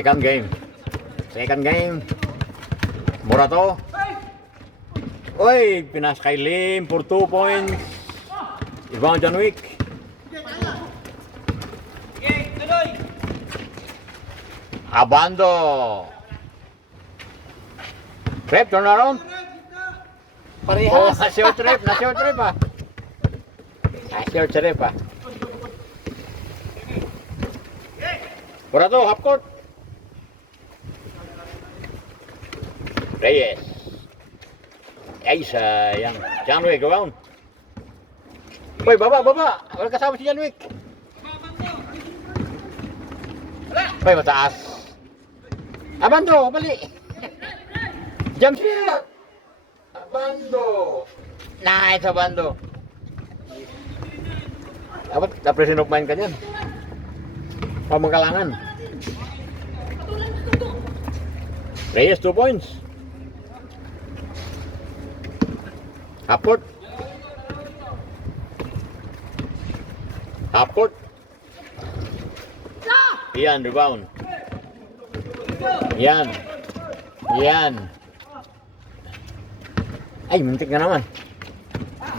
Second game. Second game. Morato. Oy, pinas kay Lim for 2 points. Rebound John Wick. Abando. Rep, turn around. Parehas. Oh, short trip ah. Short trip ah. Morato, half court. Reyes. Ay, sayang. John Wick, around. Uy, baba. Wala kasama si John Wick. Uy, mataas. Abando, mali. Jump shot. Abando. Nice, Abando. Dapat sinok main ka dyan. Pamangkalangan. Reyes, 2 points. Half-court. Half-court. Yan, rebound. Yan. Ay, muntik na naman.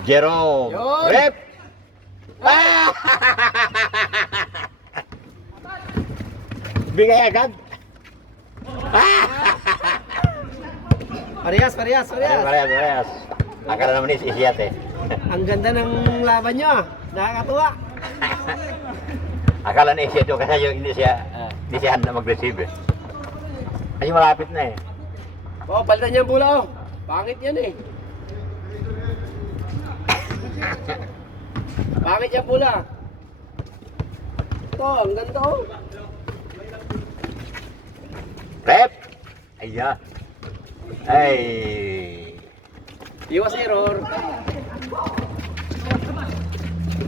Jerome. Yun. Rep. Ah! Bigay agad. Parehas. Parehas. Akala naman isiyat eh. Ang ganda ng laban nyo. Nakakatuwa. Akala na isiyat yung kasi yung hindi siya na mag-receive eh. Kasi malapit na eh. Oh, palitan niya ang bola oh. Pangit yan eh. Pangit yung bola. Ito, ang ganda oh. Rep! Ayan. Ay. Iwas error.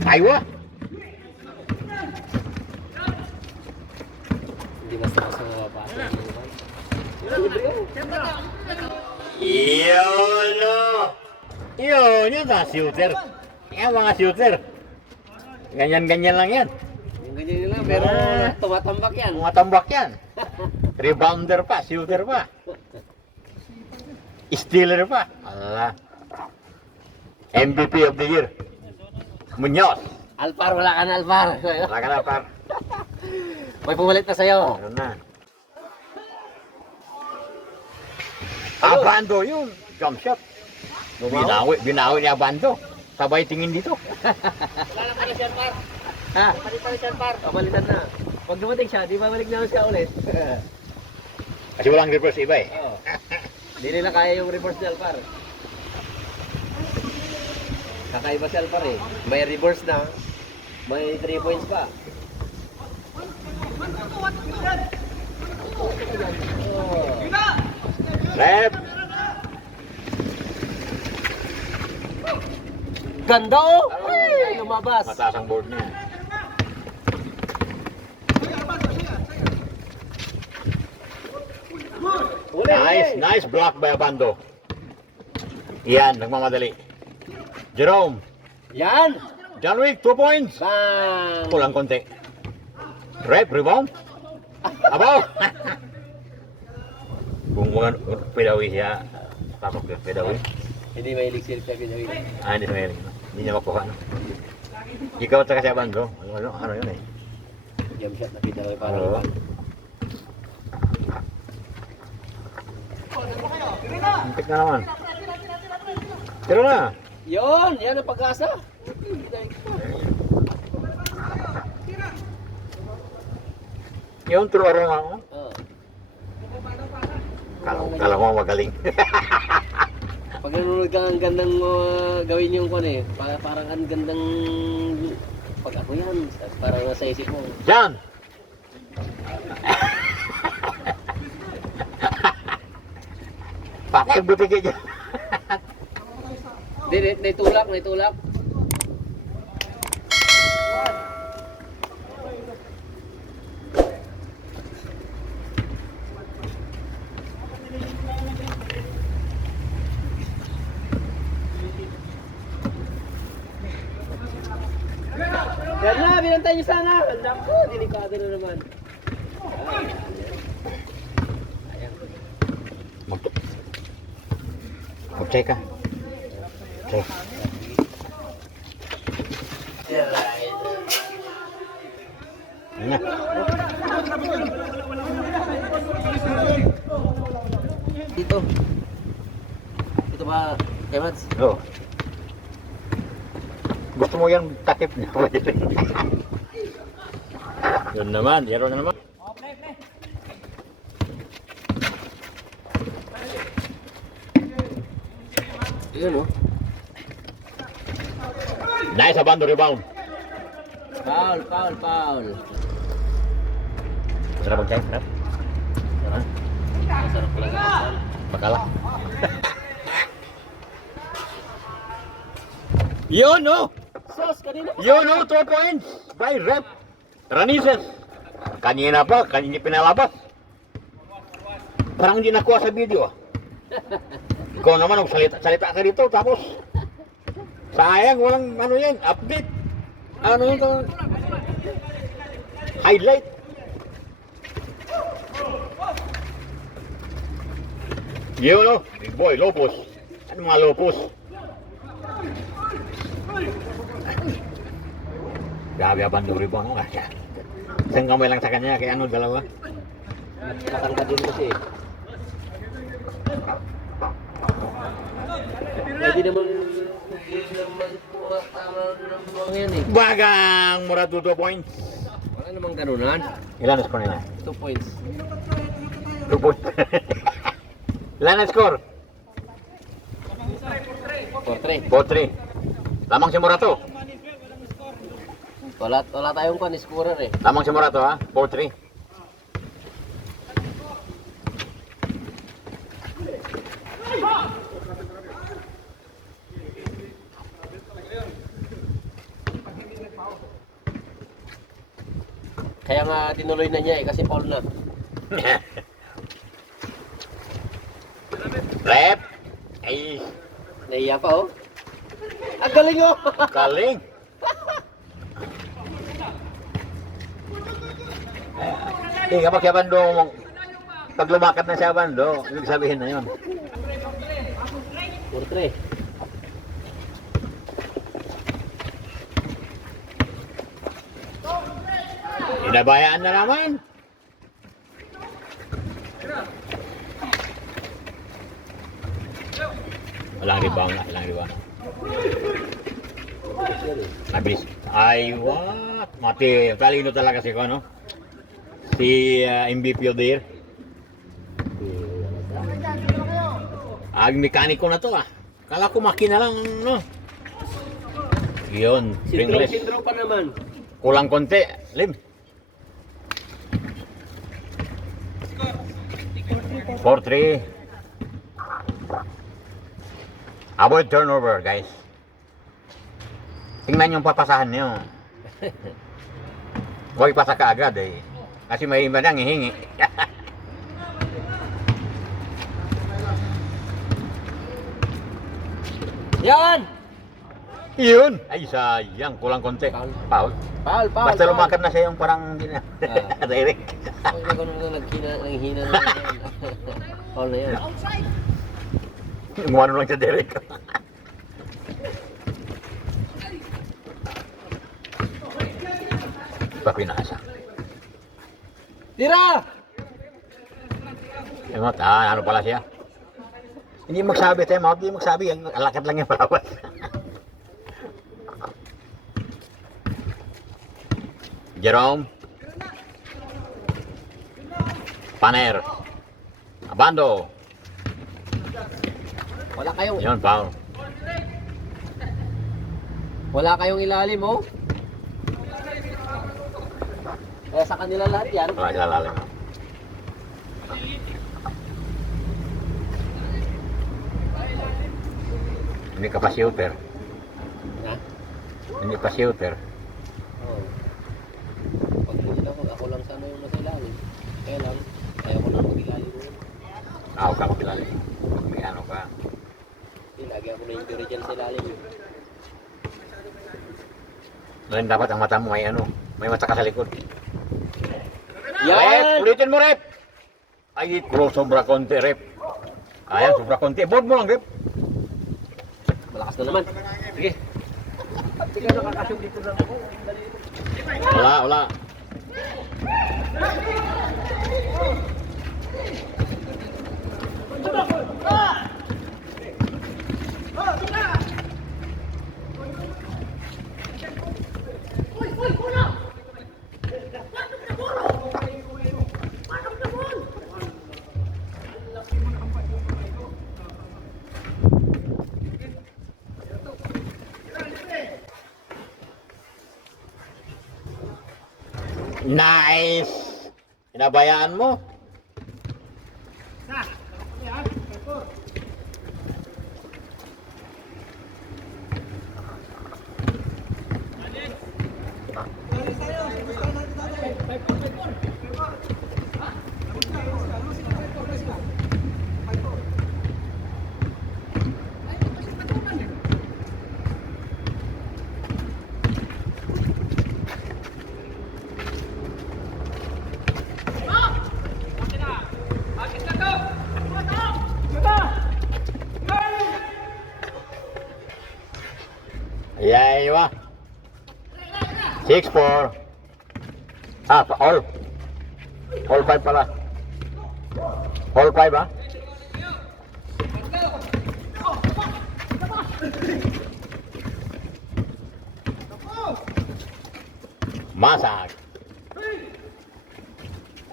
Aywa. Hindi basta sa mga bata. Yun na, shooter. Yan mga shooter. Ganyan lang yan. Yung ganyan nila, pero tumatambak yan. Mga tambak yan. Rebounder pa, shooter pa. Stealer pa. Allah. MVP of the year. Muñoz. Alpar, wala ka na Alpar. Wala ka na, par. May pumalit na sa'yo. Ano na? Abando yun. Jump shot. Binawi ni Abando. Sabay tingin dito. Wala na pala siya Alpar. Ha? Palitan siya Alpar. Palitan na. Pag dumating siya, di ba balik na siya ulit? Kasi walang reverse iba eh. Oo. Hindi nila kaya yung reverse ni Alpar. Kakaiba si Alpar eh. May reverse na. May 3 points pa. Rep. Ganda oh! Ay, lumabas. Mataas ang board niya. Nice block by Abando. Yan, nagmamadali. Jerome. Yan! John Wick, 2 points. Bang! Kulang konti. Rep, rebound. Abaw. Kung pedawi siya, pasok yung pedawi. Hindi mahilig si Elpia Pinawin. Hindi sa meron. Hindi niya makuha. No? Ikaw at saka si Abando. Ano yun eh. Jump shot na Pinawin para Oo. naman. Muntik na naman. Pero na. Yun! Yan ang pag-asa. Yung true arong ako. Oh. Kala ko magaling. Pag nanonood ka ang gandang gawin yung kwan eh. Parang ang gandang pag ako yan. Parang nasa isip mo. Jan! Pakai buti ka dyan. Hindi, naitulak. Yan na, binantay niyo sana. Naku, delikado na naman. Mag-check ka. Check. Yan na. Dito. Dito ba, kay Mads? Oo. Gusto mo yan takip niya. Yun naman, zero na naman. Yun, oh. Nice abando rebound. Foul, foul, foul. Sarap mag-check, sarap. Masarap pala sa kasal. Bakala. Yun, no? Sos, kanina. Yun, no? 2 points by Rep Ranises. Kanina pinalabas. Parang hindi nakuha sa video. Ikaw naman, salita ka dito, tapos sayang, walang ano yan, update. Ano yun to? Highlight. Yun, no? Big boy, Lopos. Ano mga Lopos? Grabe abang duri po, no? Isang kamay lang sa kanya, kaya ano, dalawa? Matangkad din kasi. Pwede naman po tama naman yan eh. Bagang mura 2 points. Wala namang ganunan. Ilan na score nila? 2 points. 2 points. Ilan na score? 4-3. 4-3. Lamang si Morato. Wala tayong scorer eh. Lamang si Morato ha? 4-3. Kaya nga tinuloy na niya eh kasi foul na. Rep. Ay, Naiya pa oh. Ang galing oh. kaling. Hindi kapag siya bando, pag lumakad na siya bando, ibig sabihin na yun. 4-3. Inabayaan na naman. Walang ribang nga, walang ribang. Nabilis. Ay, what? Mati, talino talaga si Kono. Si MVP of the year. Ang mekaniko na to ah. Kala ko makina lang, no? Yun, springless. Sindro pa naman. Kulang konti, Lim. 4-3. Avoid turnover, guys. Tingnan yung papasahan niyo. Huwag ipasa ka agad eh. Kasi may iba nang hihingi. Yan! Yun! Ay, sayang. Kulang konti. Foul. Foul. Foul. Basta lumakad na siya yung parang hindi na. Direct. Pag na gano'n na naghina na yan. Foul na yan. Yung ano lang siya direct. Papinasa. Tira! Yung ano pala siya? Hindi magsabi tayo, hindi magsabi. Ang lakad lang yung palabas. Jerome. Paner. Abando. Wala kayong Yun, foul. Wala kayong ilalim, oh. Kaya sa kanila lahat yan. Ilalalim. Hindi ka pa shooter. Ha? Hindi pa shooter. Oo. Pag hindi ako lang sana yung nasa ilalim. Kaya lang, ayaw ko lang mag-ilalim mo. Huwag ka makilalim. May ano ka. Hindi, lagi ako na-injury dyan sa ilalim. Ngayon dapat ang mata mo may ano. May mata ka sa likod. Yan! Rep! Ulitin mo, Rep! Ay, ko sobra konti, rep. Ayan, sobra konti. Board mo lang, rep. Malakas na naman. Sige. Hindi ka nakakasyon dito lang ako. Wala, wala. Nice! Pinabayaan mo. Yay, wah. 6-4. Ah, all. All 5 pala. All 5 ah. Masak.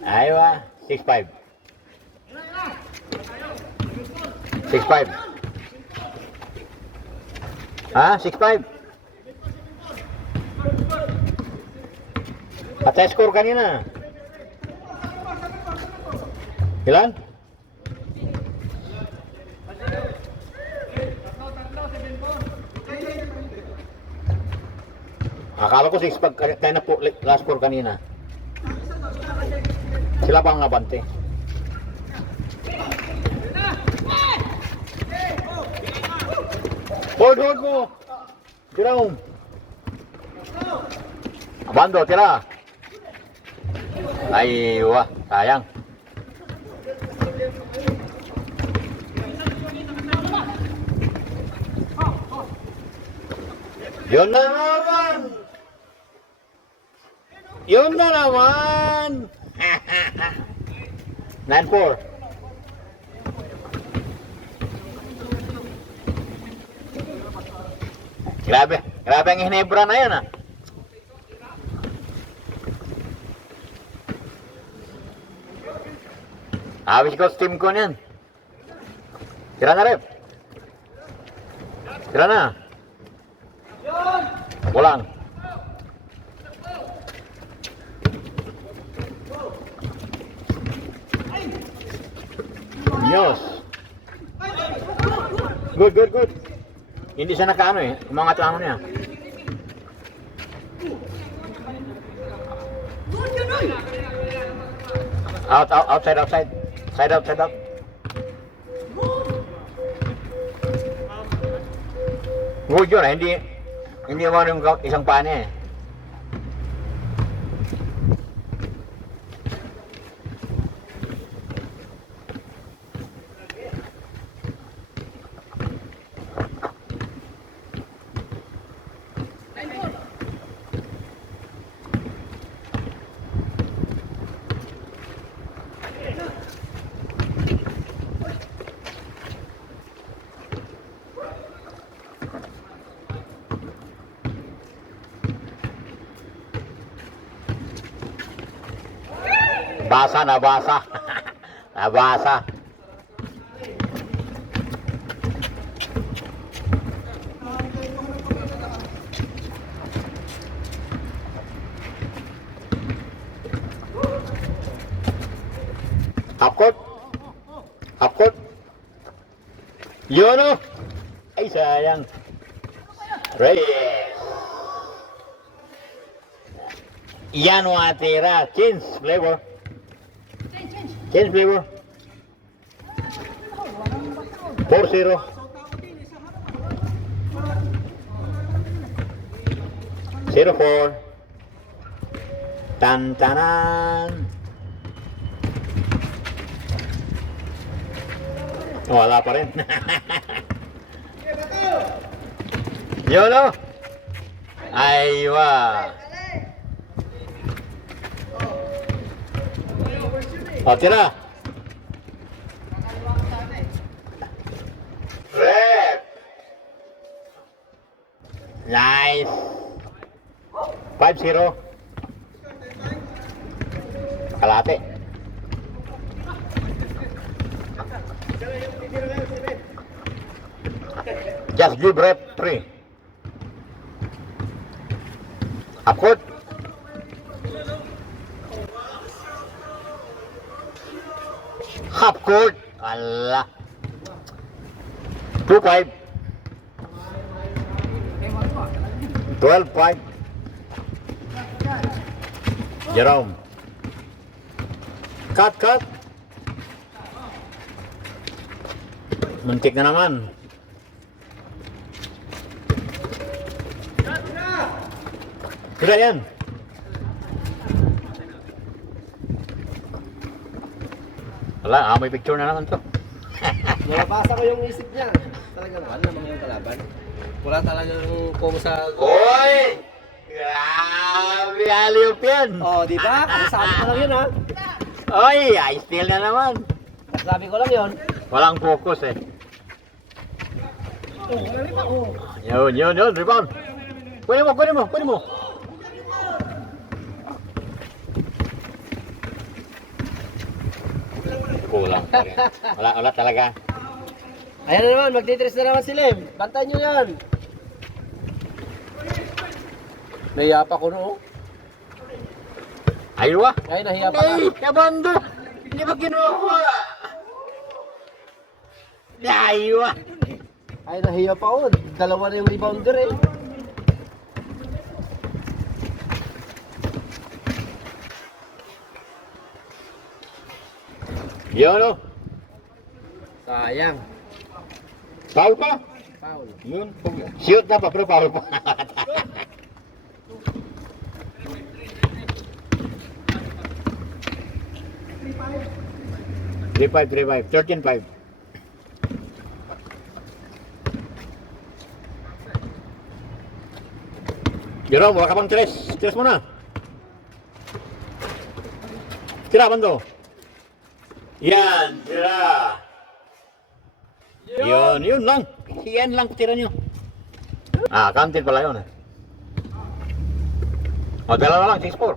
Aywa, 6-5. 6-5. Ah, 6-5. Patay score kanina. Ilan? Akala ko 6 pag kaya na po last score kanina. Sila pa ang nabante. Hold mo. Jerome. Abando, tira. Ay, wah, sayang. Yun na naman. Yun na naman. 9-4. Grabe, grabe ang Hinebra na yan ah. Awis ko steam ko niyan. Tira na rep. Tira na. Pulang. Diyos. Good, good, good. Hindi siya nakaano eh. Umangat lang niya. Outside, outside. Side out, side out. Good yun eh. Hindi naman yung isang paa niya eh. Basa, nabasa. Nabasa. Hapkot. Hapkot. Yun o. Ay, sayang. Reyes. Yan o atira. Change flavor. Change flavor. 4-0. 0-4. Tan-tanan. Wala pa rin. Yun o. Aywa. O, tira. Rep. Nice. 5-0. Kalate. Just give rep 3. Up court. Half court. Allah. 2-5. 12-5. Jerome. Cut. Muntik na naman. Sudah yan. Wala, may picture na naman to. Nabasa ko yung isip niya. Talagang wala naman yung kalaban. Wala talagang kung sa... Hoy! Grabe, aliyop yan. Oh, di ba? Sabi ko lang yun, ha? Oy, I steal na naman. Sabi ko lang yun. Walang focus eh. Yun, rebound. Kunin mo. Kulang pa rin. Wala talaga. Ayan na naman, magtitris na naman si Lem. Bantayan nyo yan. Nahiya pa ko, no? Aywa. Ay, nahiya pa ka. Ay, kabando. Hindi ba kinuha? Aywa. Ay, nahiya pa ko. Dalawa na yung rebounder, eh. Yun o. Sayang. Foul pa. Foul. Yun. Shoot na pa, pero foul pa. Three five. 13-5. Jerome, wala ka bang tres? Tres mo na. Tira, bando. Yan, tira. Yun lang. Yan lang tira nyo. Counted pala yun eh. O, dalawa lang, 6-4.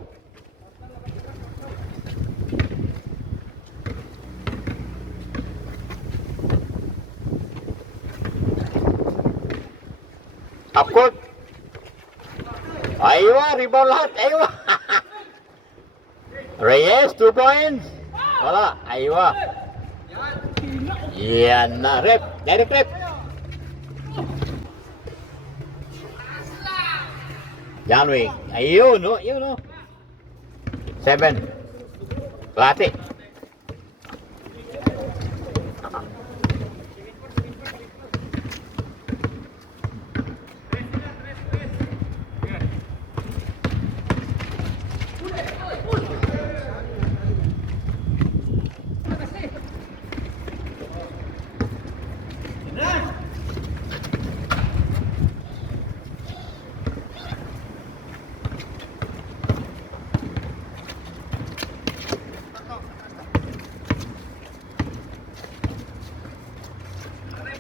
Up court. Aywa, rebound lahat. Aywa. Reyes, 2 points. Wala, aywa. Yan na, rep. Direct rep. Janway. Ayun, no? 7. Lati.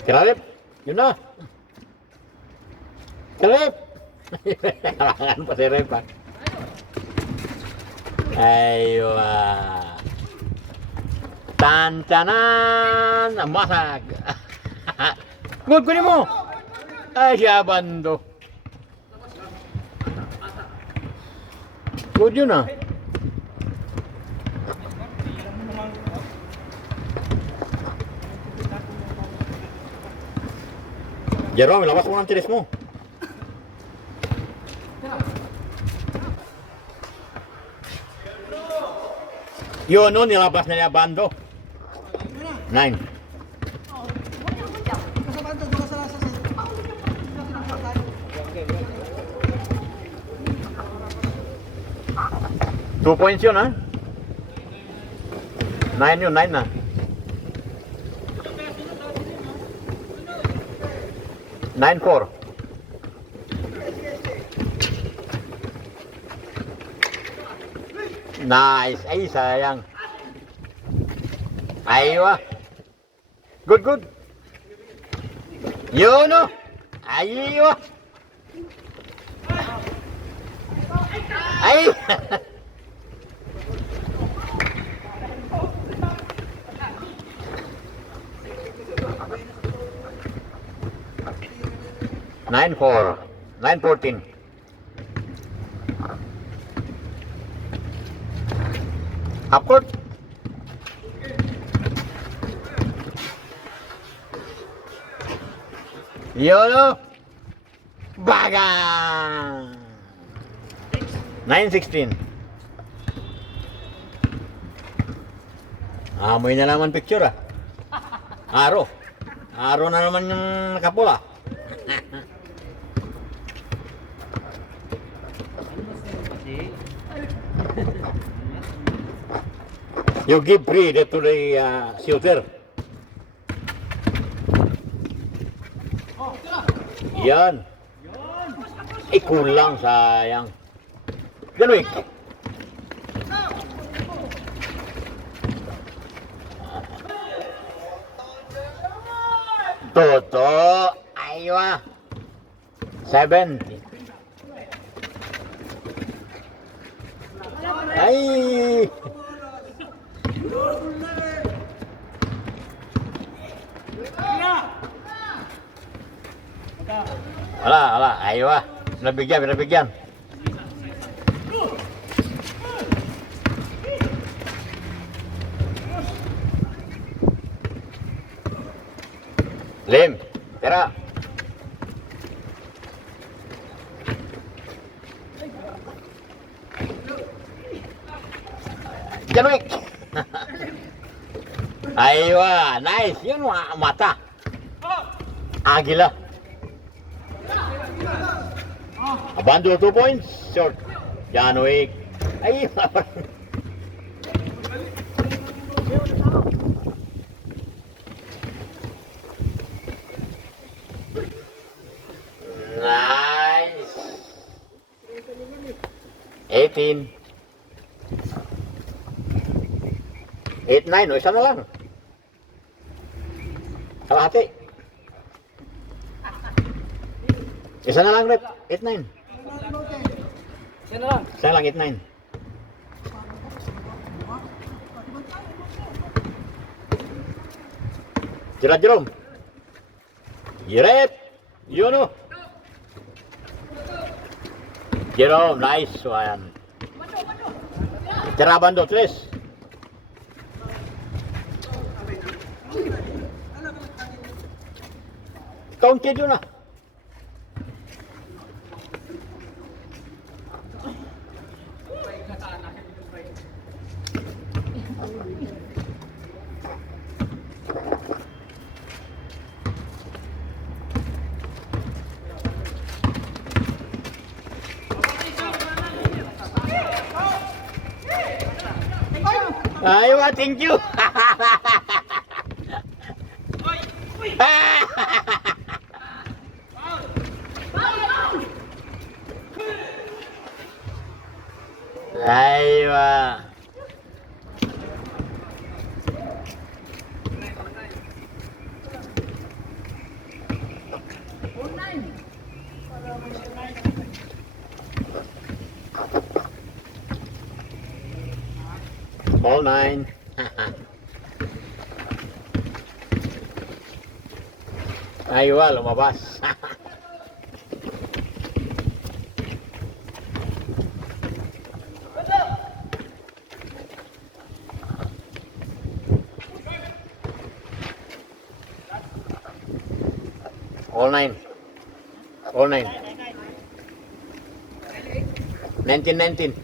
Keralip. Yun na. Keralip. Kalangan pa si Rep, ha. Aywa. Tantanan. Masag. Good, kunin mo. Ay, siya bando. Good yun, ah. Jerome, labas mo ng tiris mo. Yun, no, nilabas na niya bando. 9. Two points yun, ha? 9 yun, 9 na. 9-4. Nice. Ay, sayang. Aywa. Good, good. Yun o. Aywa. Ay. Nine four, 9-14. Half court. Yolo. Bagang. 9-16. Amoy na naman picture ah. Aro. Aro na naman yung nakapula. You give free that to the shooter. Yan. Kulang, sayang. Ganwik. Toto. Aywa. 70. Ay. Ala, aywa. Pinabigyan. Lim, tira. Janwik. Aywa, nice. Yun mata. Agila. Abando 2 points. Short. Janwik. Ay, nice. 18. 8-9. O, isa na lang. Kalahati. Isa na lang, Rep. 8-9. Isa na lang. Isa lang, 8-9. Tira, Jerome. Rep. Yun o. Jerome, nice one. Tira, Bando, 3. Counted yun ah. Aywa, thank you. Aywa. All 9. Aywa, lumabas. All 9. All 9. 19-19.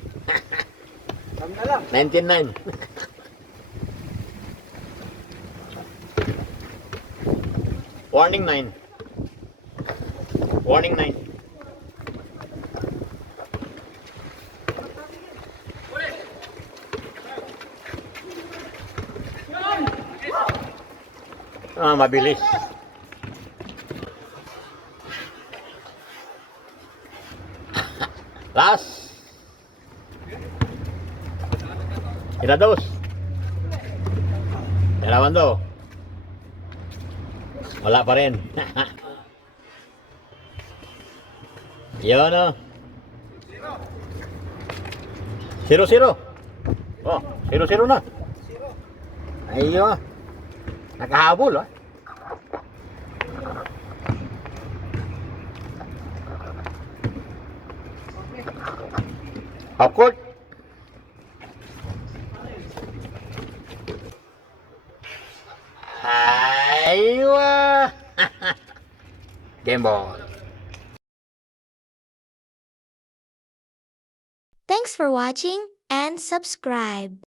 19-9. Warning 9. Warning 9. Mabilis. Irados. Dalawan to. Wala pa rin. Yun o. 0-0. Oh, 0-0 na. Ayun. Nakahabol ah. Half court. Aywa. Game ball. Thanks for watching and subscribe.